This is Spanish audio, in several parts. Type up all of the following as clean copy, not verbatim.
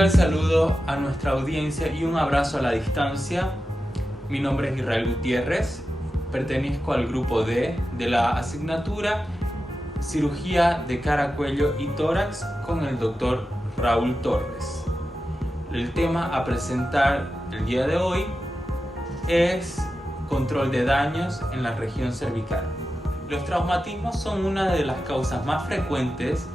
cordial saludo a nuestra audiencia y un abrazo a la distancia. Mi nombre es Israel Gutiérrez, pertenezco al grupo D de la asignatura Cirugía de cara, cuello y tórax con el doctor Raúl Torres. El tema a presentar el día de hoy es control de daños en la región cervical. Los traumatismos son una de las causas más frecuentes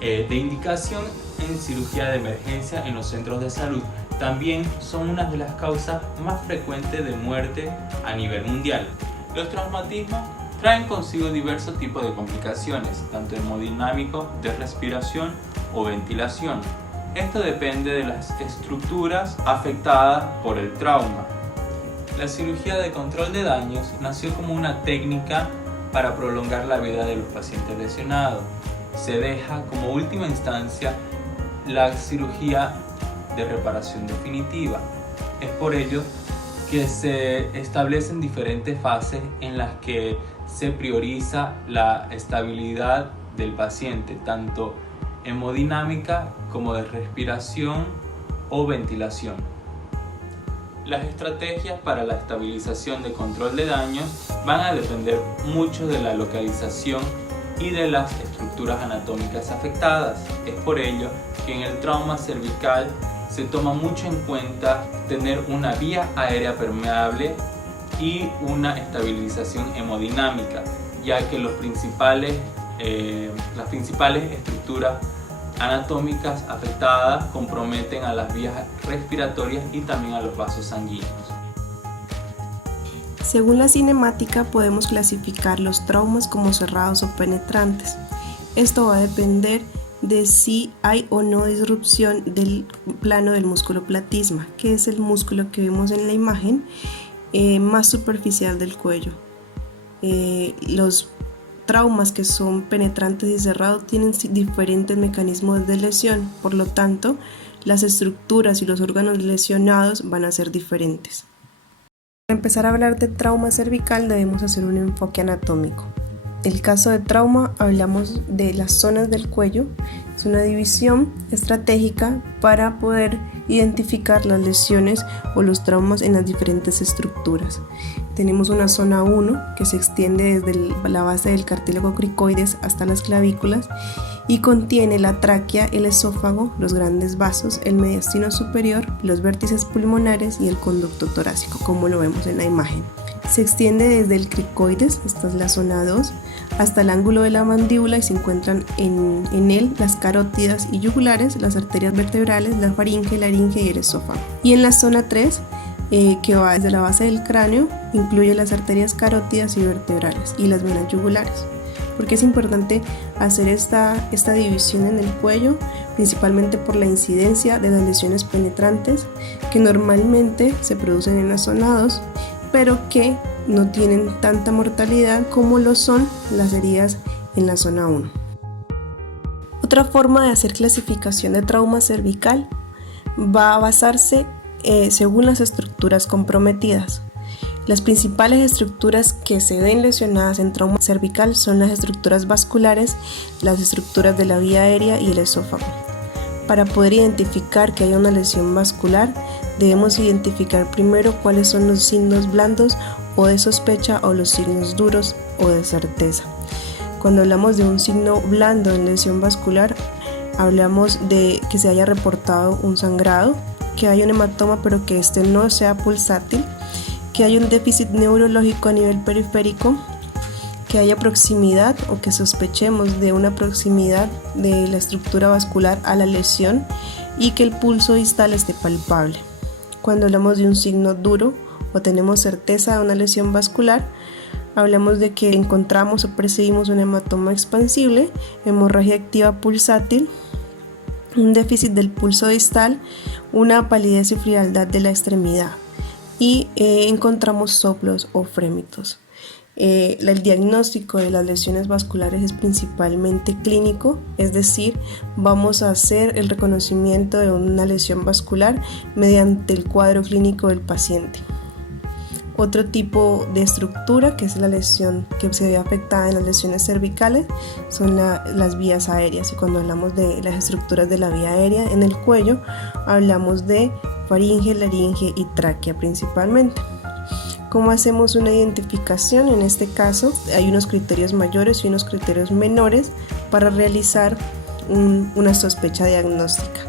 de indicación en cirugía de emergencia en los centros de salud. También son una de las causas más frecuentes de muerte a nivel mundial. Los traumatismos traen consigo diversos tipos de complicaciones, tanto hemodinámicos, de respiración o ventilación. Esto depende de las estructuras afectadas por el trauma. La cirugía de control de daños nació como una técnica para prolongar la vida de los pacientes lesionados. Se deja como última instancia la cirugía de reparación definitiva. Es por ello que se establecen diferentes fases en las que se prioriza la estabilidad del paciente, tanto hemodinámica como de respiración o ventilación. Las estrategias para la estabilización de control de daños van a depender mucho de la localización y de las estructuras anatómicas afectadas. Es por ello que en el trauma cervical se toma mucho en cuenta tener una vía aérea permeable y una estabilización hemodinámica, ya que las principales estructuras anatómicas afectadas comprometen a las vías respiratorias y también a los vasos sanguíneos. Según la cinemática podemos clasificar los traumas como cerrados o penetrantes. Esto va a depender de si hay o no disrupción del plano del músculo platisma, que es el músculo que vemos en la imagen más superficial del cuello. Los traumas que son penetrantes y cerrados tienen diferentes mecanismos de lesión, por lo tanto, las estructuras y los órganos lesionados van a ser diferentes. Para empezar a hablar de trauma cervical debemos hacer un enfoque anatómico. En el caso de trauma hablamos de las zonas del cuello, es una división estratégica para poder identificar las lesiones o los traumas en las diferentes estructuras. Tenemos una zona 1 que se extiende desde la base del cartílago cricoides hasta las clavículas y contiene la tráquea, el esófago, los grandes vasos, el mediastino superior, los vértices pulmonares y el conducto torácico, como lo vemos en la imagen. Se extiende desde el cricoides, esta es la zona 2, hasta el ángulo de la mandíbula y se encuentran en él las carótidas y yugulares, las arterias vertebrales, la faringe, laringe y el esófago. Y en la zona 3, que va desde la base del cráneo, incluye las arterias carótidas y vertebrales y las venas yugulares. Porque es importante hacer esta división en el cuello, principalmente por la incidencia de las lesiones penetrantes que normalmente se producen en la zona 2, pero que no tienen tanta mortalidad como lo son las heridas en la zona 1. Otra forma de hacer clasificación de trauma cervical va a basarse según las estructuras comprometidas. Las principales estructuras que se ven lesionadas en trauma cervical son las estructuras vasculares, las estructuras de la vía aérea y el esófago. Para poder identificar que haya una lesión vascular, debemos identificar primero cuáles son los signos blandos o de sospecha o los signos duros o de certeza. Cuando hablamos de un signo blando en lesión vascular, hablamos de que se haya reportado un sangrado, que haya un hematoma pero que este no sea pulsátil, que haya un déficit neurológico a nivel periférico, que haya proximidad o que sospechemos de una proximidad de la estructura vascular a la lesión y que el pulso distal esté palpable. Cuando hablamos de un signo duro o tenemos certeza de una lesión vascular, hablamos de que encontramos o percibimos un hematoma expansible, hemorragia activa pulsátil, un déficit del pulso distal, una palidez y frialdad de la extremidad y encontramos soplos o frémitos. El diagnóstico de las lesiones vasculares es principalmente clínico, es decir, vamos a hacer el reconocimiento de una lesión vascular mediante el cuadro clínico del paciente. Otro tipo de estructura, que es la lesión que se ve afectada en las lesiones cervicales, son las vías aéreas. Y cuando hablamos de las estructuras de la vía aérea en el cuello, hablamos de faringe, laringe y tráquea principalmente. ¿Cómo hacemos una identificación? En este caso hay unos criterios mayores y unos criterios menores para realizar una sospecha diagnóstica.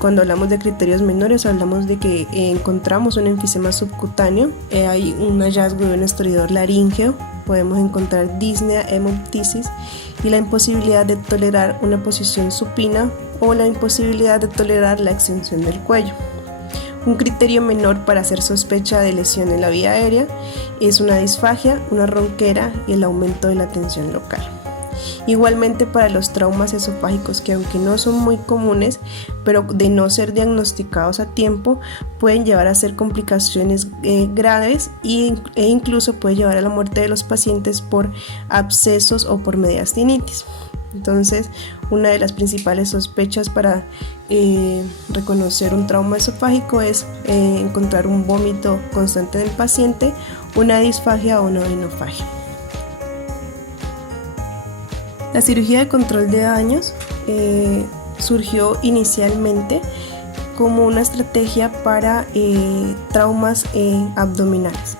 Cuando hablamos de criterios menores, hablamos de que encontramos un enfisema subcutáneo, hay un hallazgo de un estoridor laríngeo, podemos encontrar disnea, hemoptisis y la imposibilidad de tolerar una posición supina o la imposibilidad de tolerar la extensión del cuello. Un criterio menor para hacer sospecha de lesión en la vía aérea es una disfagia, una ronquera y el aumento de la tensión local. Igualmente para los traumas esofágicos, que aunque no son muy comunes, pero de no ser diagnosticados a tiempo, pueden llevar a ser complicaciones graves e incluso puede llevar a la muerte de los pacientes por abscesos o por mediastinitis. Entonces, una de las principales sospechas para reconocer un trauma esofágico es encontrar un vómito constante del paciente, una disfagia o una orinofagia. La cirugía de control de daños surgió inicialmente como una estrategia para traumas abdominales,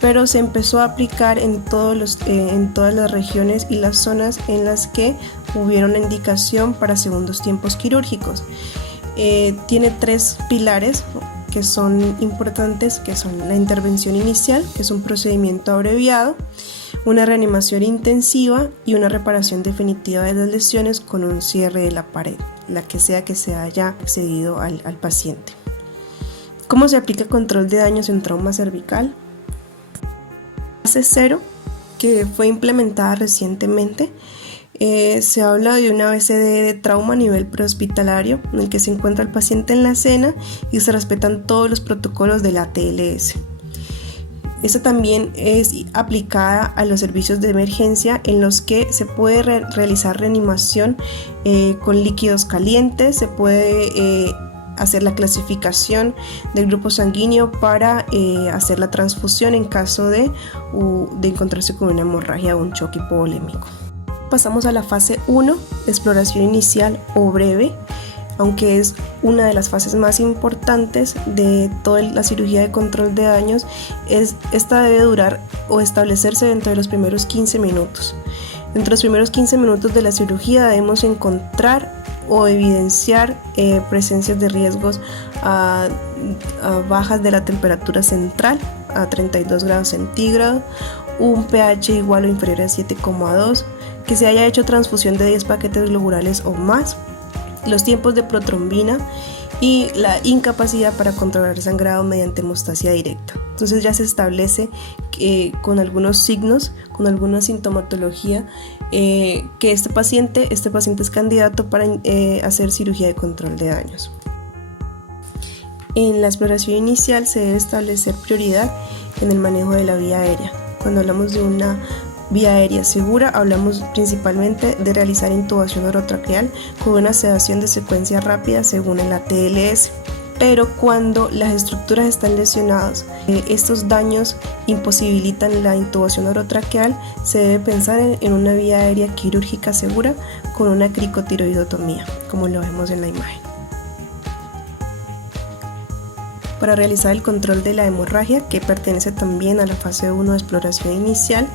pero se empezó a aplicar en todas las regiones y las zonas en las que hubiera una indicación para segundos tiempos quirúrgicos. Tiene 3 pilares que son importantes, que son la intervención inicial, que es un procedimiento abreviado, una reanimación intensiva y una reparación definitiva de las lesiones con un cierre de la pared, la que sea que se haya accedido al paciente. ¿Cómo se aplica control de daños en trauma cervical? Fase 0, que fue implementada recientemente, se habla de una BCD de trauma a nivel prehospitalario, en el que se encuentra el paciente en la escena y se respetan todos los protocolos del ATLS. Esta también es aplicada a los servicios de emergencia en los que se puede realizar reanimación con líquidos calientes, se puede hacer la clasificación del grupo sanguíneo para hacer la transfusión en caso de encontrarse con una hemorragia o un choque hipovolémico. Pasamos a la fase 1, exploración inicial o breve, aunque es una de las fases más importantes de toda la cirugía de control de daños. Esta debe durar o establecerse dentro de los primeros 15 minutos. Entre los primeros 15 minutos de la cirugía debemos encontrar o evidenciar presencias de riesgos a bajas de la temperatura central a 32 grados centígrados, un pH igual o inferior a 7,2, que se haya hecho transfusión de 10 paquetes globulares o más, los tiempos de protrombina y la incapacidad para controlar el sangrado mediante hemostasia directa. Entonces ya se establece con algunos signos, con alguna sintomatología, que este paciente es candidato para hacer cirugía de control de daños. En la exploración inicial se debe establecer prioridad en el manejo de la vía aérea. Cuando hablamos de una vía aérea segura, hablamos principalmente de realizar intubación orotraqueal con una sedación de secuencia rápida según el ATLS. Pero cuando las estructuras están lesionadas, estos daños imposibilitan la intubación orotraqueal, se debe pensar en una vía aérea quirúrgica segura con una cricotiroidotomía, como lo vemos en la imagen. Para realizar el control de la hemorragia, que pertenece también a la fase 1 de exploración inicial,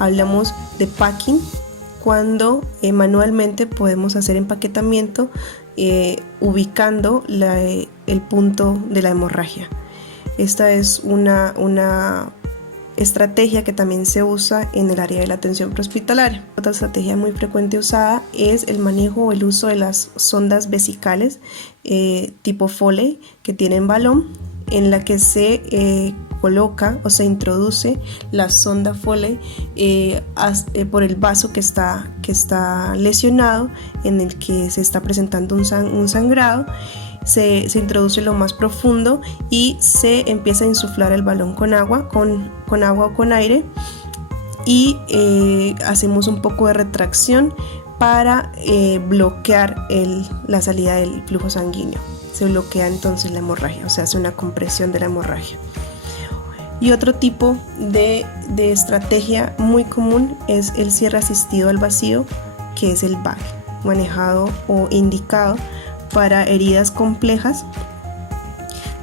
hablamos de packing, cuando manualmente podemos hacer empaquetamiento ubicando el punto de la hemorragia. Esta es una estrategia que también se usa en el área de la atención prehospitalaria. Otra estrategia muy frecuente usada es el manejo o el uso de las sondas vesicales tipo Foley, que tienen balón, en la que se coloca o se introduce la sonda Foley por el vaso que está lesionado, en el que se está presentando un sangrado. Se introduce lo más profundo y se empieza a insuflar el balón con agua o con aire, y hacemos un poco de retracción para bloquear la salida del flujo sanguíneo. Se bloquea entonces la hemorragia, o sea, hace una compresión de la hemorragia. Y otro tipo de estrategia muy común es el cierre asistido al vacío, que es el VAG, manejado o indicado para heridas complejas,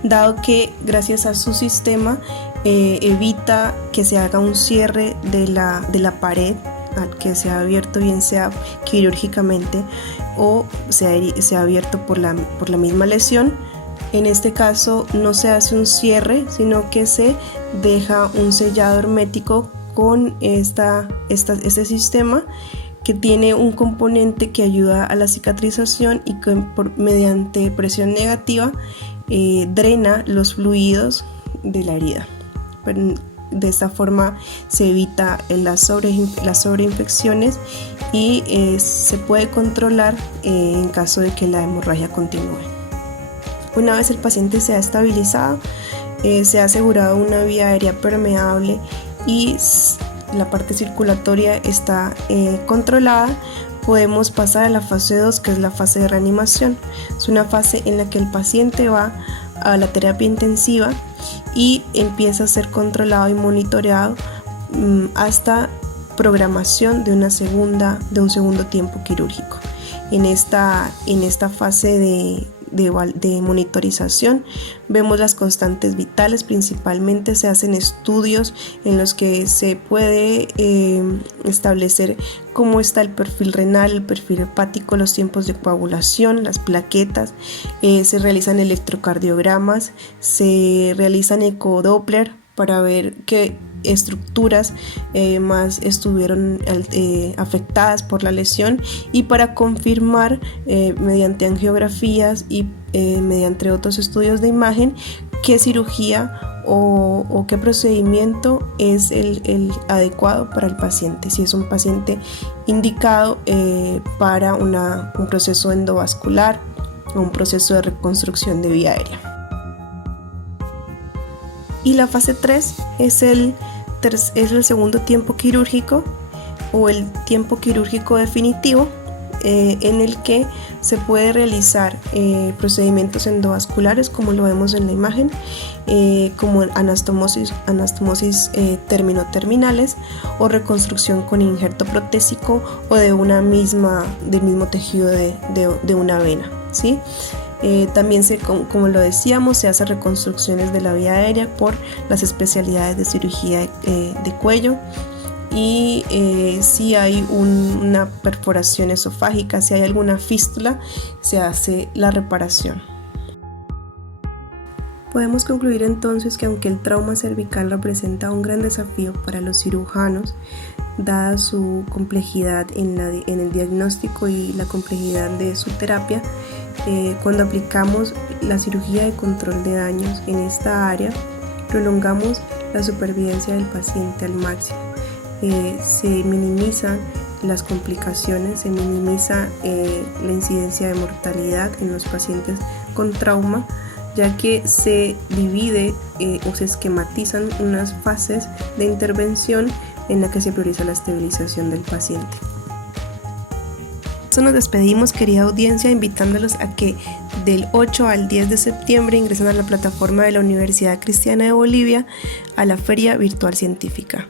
dado que gracias a su sistema evita que se haga un cierre de la pared al que se ha abierto, bien sea quirúrgicamente o se ha abierto por la misma lesión. En este caso no se hace un cierre, sino que se deja un sellado hermético con este sistema, que tiene un componente que ayuda a la cicatrización y que mediante presión negativa drena los fluidos de la herida. De esta forma se evita las sobreinfecciones y se puede controlar en caso de que la hemorragia continúe. Una vez el paciente se ha estabilizado, se ha asegurado una vía aérea permeable y la parte circulatoria está controlada, podemos pasar a la fase 2, que es la fase de reanimación. Es una fase en la que el paciente va a la terapia intensiva y empieza a ser controlado y monitoreado hasta programación de un segundo tiempo quirúrgico. En esta fase de monitorización vemos las constantes vitales. Principalmente se hacen estudios en los que se puede establecer cómo está el perfil renal, el perfil hepático, los tiempos de coagulación, las plaquetas, se realizan electrocardiogramas, se realizan ecodoppler para ver qué estructuras más estuvieron afectadas por la lesión, y para confirmar mediante angiografías y mediante otros estudios de imagen qué cirugía o qué procedimiento es el adecuado para el paciente, si es un paciente indicado para un proceso endovascular o un proceso de reconstrucción de vía aérea. Y la fase 3 es el segundo tiempo quirúrgico o el tiempo quirúrgico definitivo, en el que se puede realizar procedimientos endovasculares, como lo vemos en la imagen, como anastomosis terminoterminales, o reconstrucción con injerto protésico o del mismo tejido de una vena, ¿sí? También como lo decíamos, se hacen reconstrucciones de la vía aérea por las especialidades de cirugía de cuello, y si hay una perforación esofágica, si hay alguna fístula, se hace la reparación. Podemos concluir entonces que aunque el trauma cervical representa un gran desafío para los cirujanos, dada su complejidad en el diagnóstico y la complejidad de su terapia, cuando aplicamos la cirugía de control de daños en esta área, prolongamos la supervivencia del paciente al máximo. Se minimizan las complicaciones, se minimiza la incidencia de mortalidad en los pacientes con trauma, ya que se divide o se esquematizan unas fases de intervención en la que se prioriza la estabilización del paciente. Nos despedimos, querida audiencia, invitándolos a que del 8 al 10 de septiembre ingresen a la plataforma de la Universidad Cristiana de Bolivia a la Feria Virtual Científica.